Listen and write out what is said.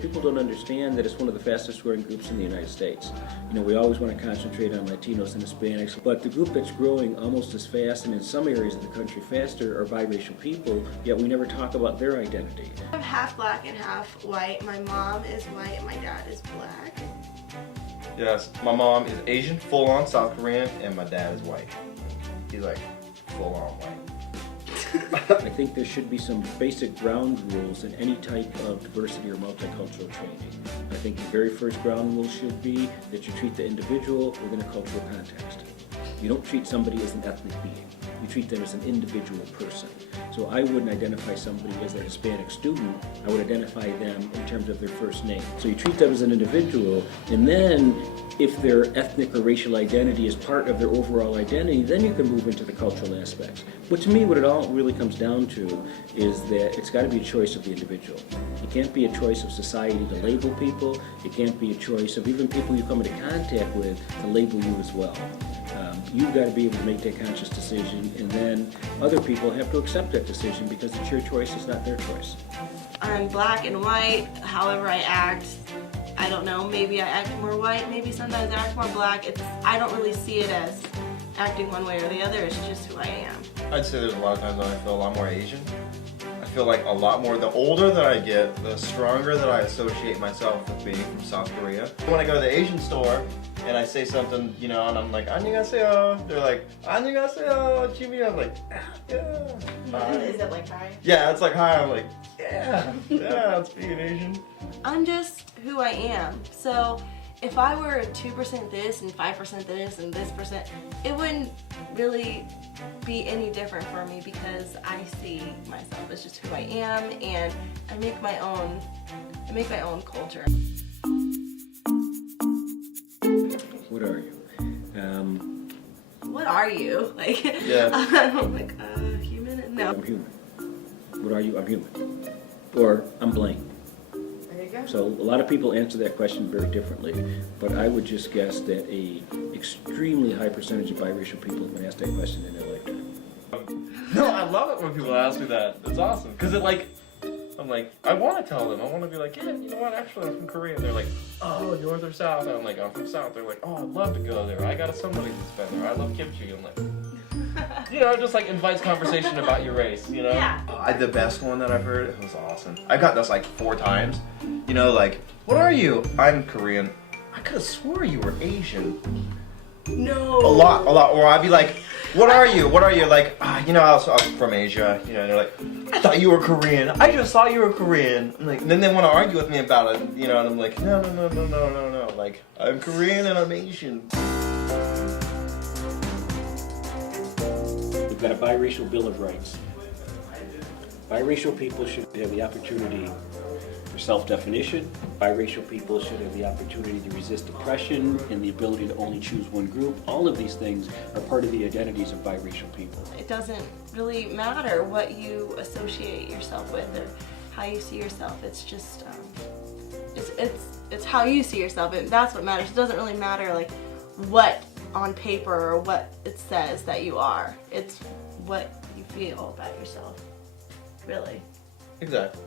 People don't understand that it's one of the fastest growing groups in the United States. You know, we always want to concentrate on Latinos and Hispanics, but the group that's growing almost as fast and in some areas of the country faster are biracial people, yet we never talk about their identity. I'm half black and half white. My mom is white and my dad is black. Yes, my mom is Asian, full-on South Korean, and my dad is white. He's like full-on white. I think there should be some basic ground rules in any type of diversity or multicultural training. I think the very first ground rule should be that you treat the individual within a cultural context. You don't treat somebody as an ethnic being. You treat them as an individual person. So I wouldn't identify somebody as a Hispanic student. I would identify them in terms of their first name. So you treat them as an individual, and then if their ethnic or racial identity is part of their overall identity, then you can move into the cultural aspects. But to me, what it all really comes down to is that it's got to be a choice of the individual. It can't be a choice of society to label people. It can't be a choice of even people you come into contact with to label you as well. You've got to be able to make that conscious decision, and then other people have to accept that decision because it's your choice, it's not their choice. I'm black and white. However I act, I don't know, maybe I act more white, maybe sometimes I act more black. I don't really see it as acting one way or the other, it's just who I am. I'd say there's a lot of times when I feel a lot more Asian. I feel like a lot more, the older that I get, the stronger that I associate myself with being from South Korea. When I go to the Asian store and I say something, you know, and I'm like, 안녕하세요, they're like, 안녕하세요, Jimmy. I'm like, yeah. Is it like hi? Yeah, it's like hi. I'm like, yeah, it's being Asian. I'm just who I am. So if I were 2% this and 5% this and this percent, it wouldn't really be any different for me because I see myself as just who I am, and I make my own culture. What are you? What are you? Like, Yeah. I'm like, human? No. I'm human. What are you? I'm human. Or I'm blank. There you go. So a lot of people answer that question very differently, but I would just guess that a extremely high percentage of biracial people have been asked that question in their lifetime. No, I love it when people ask me that. It's awesome. Because I'm like, I want to tell them. I want to be like, yeah, you know what, actually I'm from Korea. And they're like, oh, north or south? And I'm like, I'm from south. They're like, oh, I'd love to go there. I got somebody that's been there. I love kimchi. I'm like, you know, it just like invites conversation about your race, you know? Yeah. The best one that I've heard, it was awesome. I got this like 4 times. You know, like, what are you? I'm Korean. I could have swore you were Asian. No. A lot. Or I'd be like, what are you? Like, you know, I was from Asia. You know, and they're like, I thought you were Korean. I just thought you were Korean. I'm like, and then they want to argue with me about it, you know, and I'm like, no. Like, I'm Korean and I'm Asian. We've got a biracial Bill of Rights. Biracial people should have the opportunity for self-definition. Biracial people should have the opportunity to resist oppression and the ability to only choose one group. All of these things are part of the identities of biracial people. It doesn't really matter what you associate yourself with or how you see yourself. It's just, it's how you see yourself, and that's what matters. It doesn't really matter like what on paper or what it says that you are. It's what you feel about yourself, really. Exactly.